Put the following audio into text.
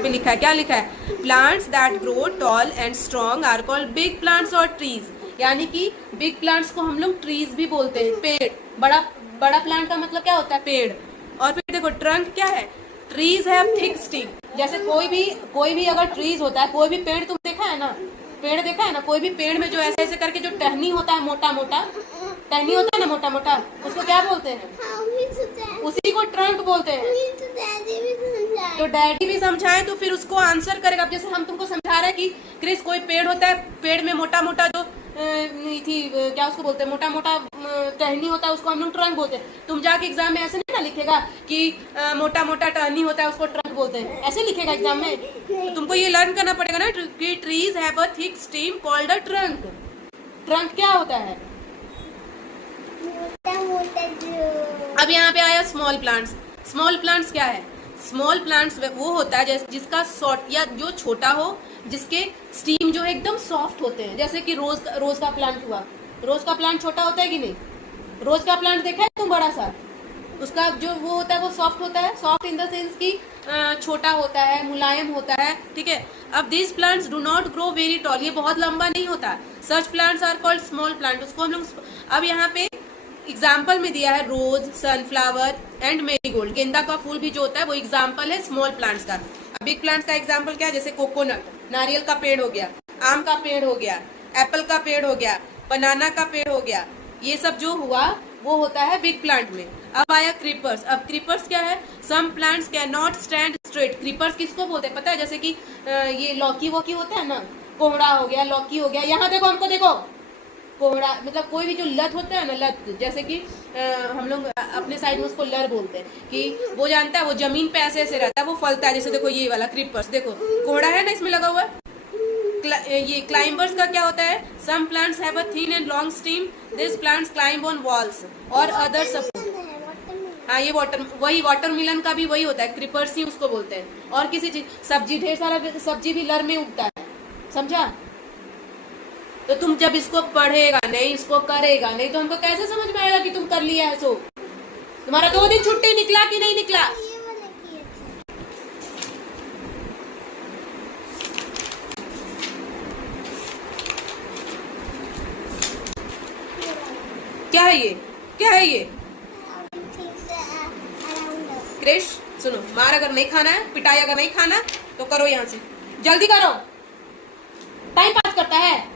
यहाँ पे लिखा है, क्या लिखा है, plants that grow tall and strong are called big plants और ट्रीज। यानी कि बिग प्लांट्स को हम लोग ट्रीज भी बोलते हैं, पेड़। बड़ा बड़ा प्लांट का मतलब क्या होता है, पेड़। और फिर देखो ट्रंक क्या है, ट्रीज हैव थिक स्टिक। जैसे कोई भी अगर ट्रीज होता है, कोई भी पेड़ तुम देखा है ना, पेड़ देखा है ना, कोई भी पेड़ में जो ऐसे ऐसे करके जो टहनी होता है, मोटा मोटा टहनी होता है ना, मोटा मोटा, उसको क्या बोलते हैं, उसी को ट्रंक बोलते हैं। तो डैडी भी समझाए तो फिर उसको आंसर करेगा। अब जैसे हम तुमको समझा रहे हैं कि क्रिस कोई पेड़ होता है, पेड़ में मोटा मोटा जो क्या उसको बोलते हैं, मोटा मोटा टहनी होता है, उसको हम लोग ट्रंक बोलते हैं। तुम जाके एग्जाम में ऐसे नहीं ना लिखेगा कि मोटा मोटा टहनी होता है उसको ट्रंक बोलते हैं, ऐसे लिखेगा एग्जाम में। तो तुमको ये लर्न करना पड़ेगा ना कि trees have a thick stem called a trunk. Trunk क्या होता है। अब यहाँ पे आया स्मॉल प्लांट्स। स्मॉल प्लांट्स क्या है, स्मॉल प्लांट्स वो होता है जिसका शॉर्ट या जो छोटा हो, जिसके स्टीम जो है एकदम सॉफ्ट होते हैं। जैसे कि रोज का प्लांट हुआ, रोज का प्लांट छोटा होता है कि नहीं, रोज का प्लांट देखा है तुम बड़ा सा, उसका जो वो होता है वो सॉफ्ट होता है, सॉफ्ट इन द सेंस की छोटा होता है, मुलायम होता है, ठीक है। अब this plants do not grow very tall, ये बहुत लंबा नहीं होता, such plants are called small plant, उसको हम लोग। अब यहाँ पे एग्जाम्पल में दिया है रोज, सनफ्लावर एंड मेरीगोल्ड, गेंदा का फूल भी जो होता है वो एग्जाम्पल है स्मॉल प्लांट्स का। अब बिग प्लांट्स का एग्जाम्पल क्या है, जैसे कोकोनट, नारियल का पेड़ हो गया, आम का पेड़ हो गया, एप्पल का पेड़ हो गया, बनाना का पेड़ हो गया, ये सब जो हुआ वो होता है बिग प्लांट में। अब आया क्रीपर्स। अब क्रीपर्स क्या है, some plants can not stand straight. Creepers किसको बोलते हैं पता है, जैसे कि ये लौकी वोकी होता है ना, कोहड़ा हो गया, लौकी हो गया, यहाँ देखो, हमको देखो, कोहड़ा मतलब कोई भी जो लत होता है ना, लत, जैसे कि हम लोग अपने साइड में उसको लर बोलते हैं, कि वो जानता है वो जमीन पे ऐसे ऐसे रहता है, वो फलता है। जैसे देखो ये वाला क्रीपर्स, देखो कोहड़ा है ना इसमें लगा हुआ। ये क्लाइंबर्स का क्या होता है, some plants have a thin and long stem, this plants climb on walls और अदर सपोर्ट। हाँ ये वही वाटरमेलन का भी वही होता है, क्रीपर्स ही उसको बोलते हैं। और किसी चीज, सब्जी, ढेर सारा सब्जी भी लर में उगता है, समझा। तो तुम जब इसको पढ़ेगा नहीं, इसको करेगा नहीं, तो हमको कैसे समझ में आएगा कि तुम कर लिया है। सो तुम्हारा 2 दिन छुट्टी निकला कि नहीं निकला। क्या है ये, क्या है ये क्रिश, सुनो, मार अगर नहीं खाना है, पिटाई अगर नहीं खाना तो करो यहाँ से, जल्दी करो, टाइम पास करता है।